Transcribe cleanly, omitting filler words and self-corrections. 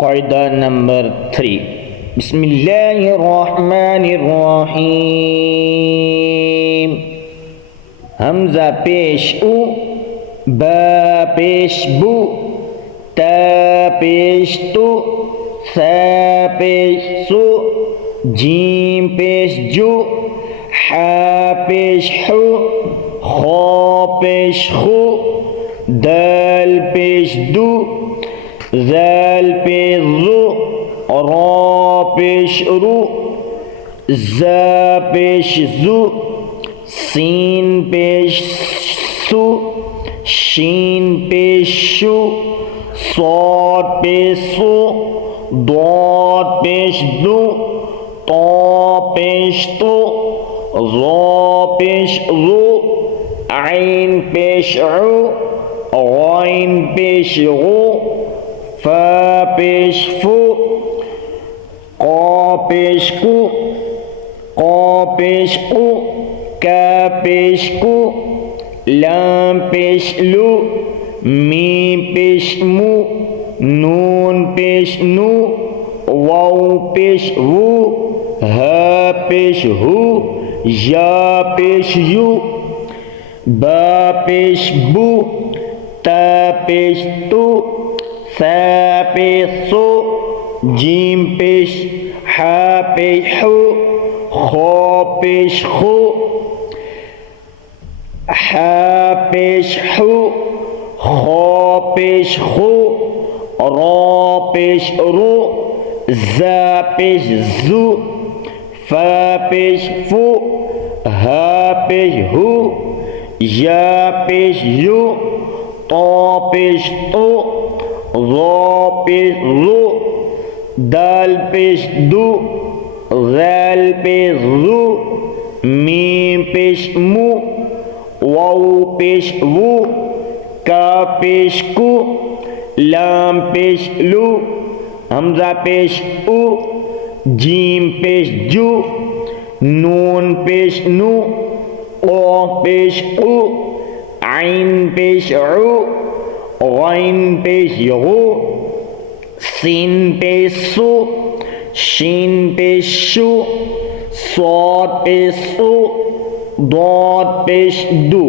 कायदा नंबर 3 बिस्मिल्लाहिर्रहमानिर्रहीम। हमजा पेश उ, बा पेश बु, ता पेश तु, सा पेश सु, जीम पेश जु, हा पेश हु, खो पेश खु, दाल पेश दु, ज़ाल पेश ज़ु, रा पेश रु, ज़ा पेश ज़ु, सीन पेश सु, शीन पेश शु, सौद पेश सु, दौद पेश दु, तो पेश तु, ज़ो पेश ज़ु, आइन पेश उ, गैन पेश गु, फा पेश फु, क़ा पेश कु, क़ा पेश क़ु, का पेश कु, लाम पेश लु, मीम पेश मु, नून पेश नु, वाव पेश वु, हा पेश हु, या पेश यु, बा पेश बु, ता पेश तु, सा पेश सु, जीम पेश हा पेश हु, खो पेश खु, हा पेश हु, खो पेश खु, रा पेश रु, ज़ा पेश ज़ु, फा पेश फु, हा पेश हु, या पेश यु, तो पेश तु, ज़ो पेश ज़ु, दाल पेश दु, ज़ाल पेश ज़ु, मीम पेश मु, वाव पेश वु, का पेश कु, लाम पेश लु, हमजा पेश उ, जीम पेश जु, नून पेश नु, क़ा पेश क़ु, आइन पेश उ, गैन पेश गु, सीन पेश सु, शीन पेश शु, सौद पेश सु, दौद पेश दु।